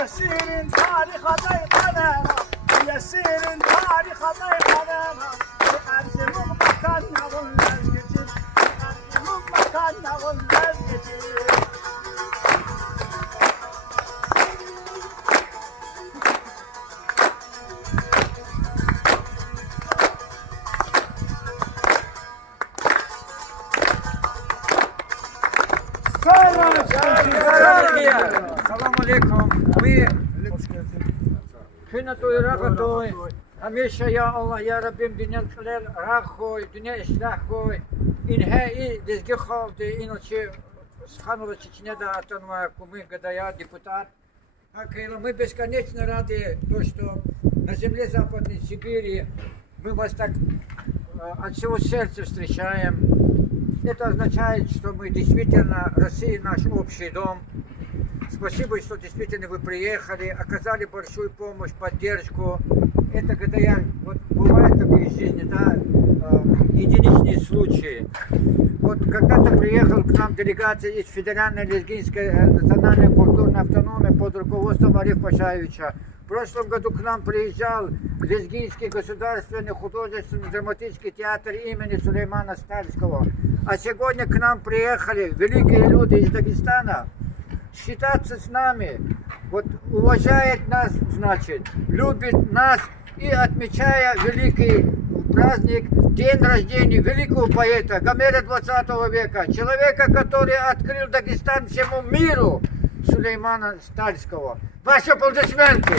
Yesirin tarih aday kanana, yesirin tarih aday kanana. Erzimum makan navun vazgeçir, erzimum makan navun vazgeçir. Салам алейкум. Мы Хина той рагатой. Hamisha ya Allah ya Rabbim dünyanın rag koy, dünya ıslah koy. İnhai dizgi kaldı, иначе сханула Чечня атанова кумы гадая депутат. Мы бесконечно рады, то, что на земле Западной Сибири мы вас так от всего сердца встречаем. Это означает, что мы действительно, Россия наш общий дом. Спасибо, что действительно вы приехали, оказали большую помощь, поддержку. Это когда вот бывают такие в жизни, да, единичные случаи. Вот когда-то приехал к нам делегация из Федеральной Лезгинской национальной культурной автономии под руководством Арифа Пашаевича. В прошлом году к нам приезжал Лезгинский государственный художественный драматический театр имени Сулеймана Стальского. А сегодня к нам приехали великие люди из Дагестана считаться с нами, вот уважает нас, значит, любит нас и отмечая великий праздник, день рождения великого поэта, Гомера 20 века, человека, который открыл Дагестан всему миру, Сулеймана Стальского. Ваши аплодисменты!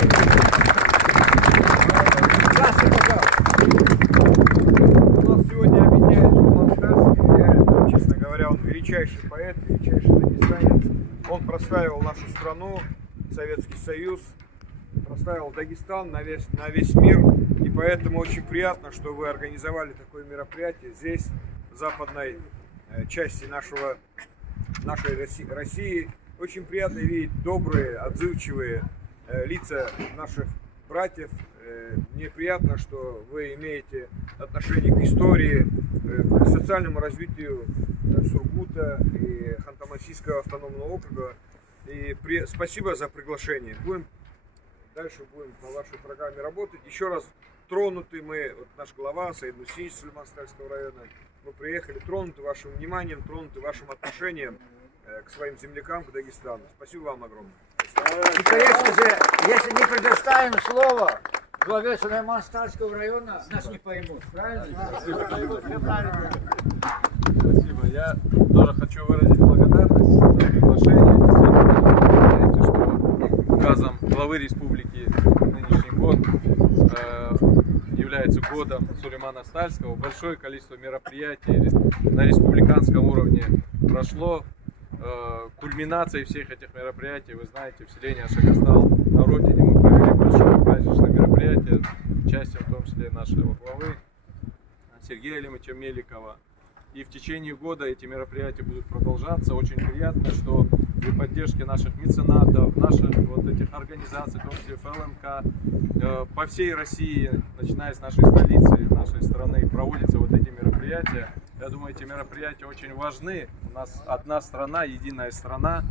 У нас сегодня объединяется Сулейман Стальский, честно говоря, он величайший поэт, величайший дагестанец. Он прославил нашу страну, Советский Союз, прославил Дагестан на весь мир. И поэтому очень приятно, что вы организовали такое мероприятие здесь, в западной части нашей России. Очень приятно видеть добрые, отзывчивые лица наших братьев. Мне приятно, что вы имеете отношение к истории, к социальному развитию Сургута и Ханты-Мансийского автономного округа. И спасибо за приглашение. Дальше будем по вашей программе работать. Еще раз тронуты мы, вот наш глава Саид Нусич Сулейман-Стальского района, мы приехали тронуты вашим вниманием, тронуты вашим отношением к своим землякам, к Дагестану. Спасибо вам огромное. И, конечно же, если не предоставим слово главе Сулейман-Стальского района, нас не поймут. Правильно? Спасибо. Я тоже хочу выразить благодарность за приглашение. Действительно, что указом главы республики нынешний год является годом Сулеймана Стальского. Большое количество мероприятий на республиканском уровне прошло. Кульминацией всех этих мероприятий, вы знаете, в селении Ашагастал на родине мы провели большое праздничное мероприятие, участием в том числе нашего главы Сергея Алимовича Меликова. И в течение года эти мероприятия будут продолжаться. Очень приятно, что при поддержке наших меценатов, наших вот этих организаций, в том числе ФЛНК, по всей России, начиная с нашей столицы, нашей страны, проводятся вот эти мероприятия. Я думаю, эти мероприятия очень важны. У нас одна страна, единая страна,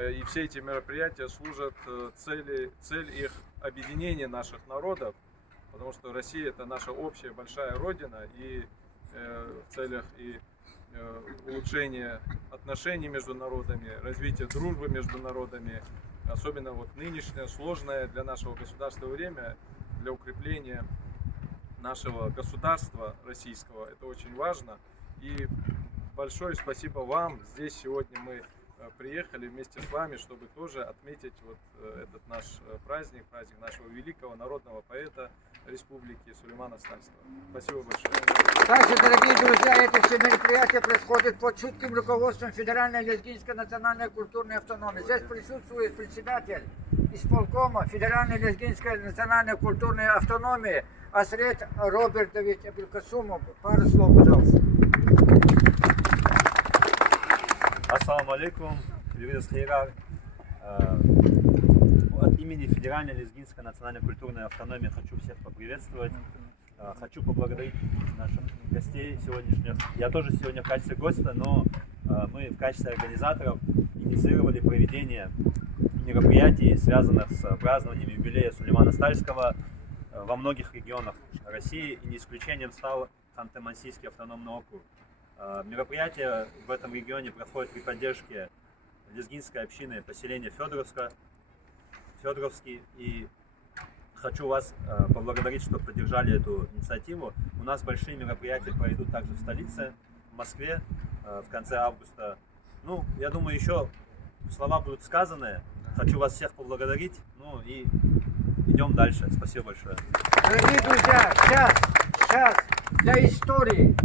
и все эти мероприятия служат цель их объединения наших народов, потому что Россия — это наша общая большая родина, и в целях и улучшения отношений между народами, развития дружбы между народами, особенно вот нынешнее сложное для нашего государства время, для укрепления нашего государства российского, это очень важно. И большое спасибо вам. Здесь сегодня мы приехали вместе с вами, чтобы тоже отметить вот этот наш праздник, праздник нашего великого народного поэта республики Сулеймана Стальского. Спасибо большое. Также, дорогие друзья, это все мероприятия происходят под чутким руководством Федеральной Лезгинской национальной культурной автономии. Здесь присутствует председатель исполкома Федеральной Лезгинской национальной культурной автономии Асрет Робертович Абилкасумов. Пару слов, пожалуйста. Ассаламу алейкум, от имени Федеральной лезгинской национальной культурной автономии хочу всех поприветствовать. Хочу поблагодарить наших гостей сегодняшних. Я тоже сегодня в качестве гостя, но мы в качестве организаторов инициировали проведение мероприятий, связанных с празднованием юбилея Сулеймана Стальского во многих регионах России, и не исключением стал Ханты-Мансийский автономный округ. Мероприятие в этом регионе проходит при поддержке лезгинской общины поселения Федоровский, и хочу вас поблагодарить, что поддержали эту инициативу. У нас большие мероприятия пройдут также в столице, в Москве, в конце августа. Ну, я думаю, еще слова будут сказаны. Хочу вас всех поблагодарить. Ну и идем дальше. Спасибо большое. Дорогие друзья, сейчас для истории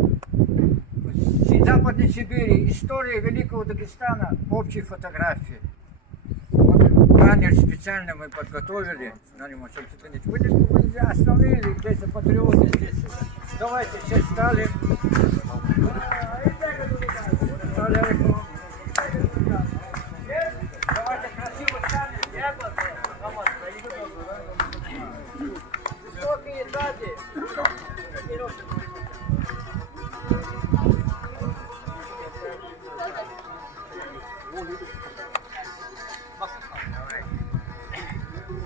Западной Сибири, история Великого Дагестана, общей фотографии. Вот баннер специально мы подготовили. Вы остановили, здесь патриоты здесь. Давайте все встали.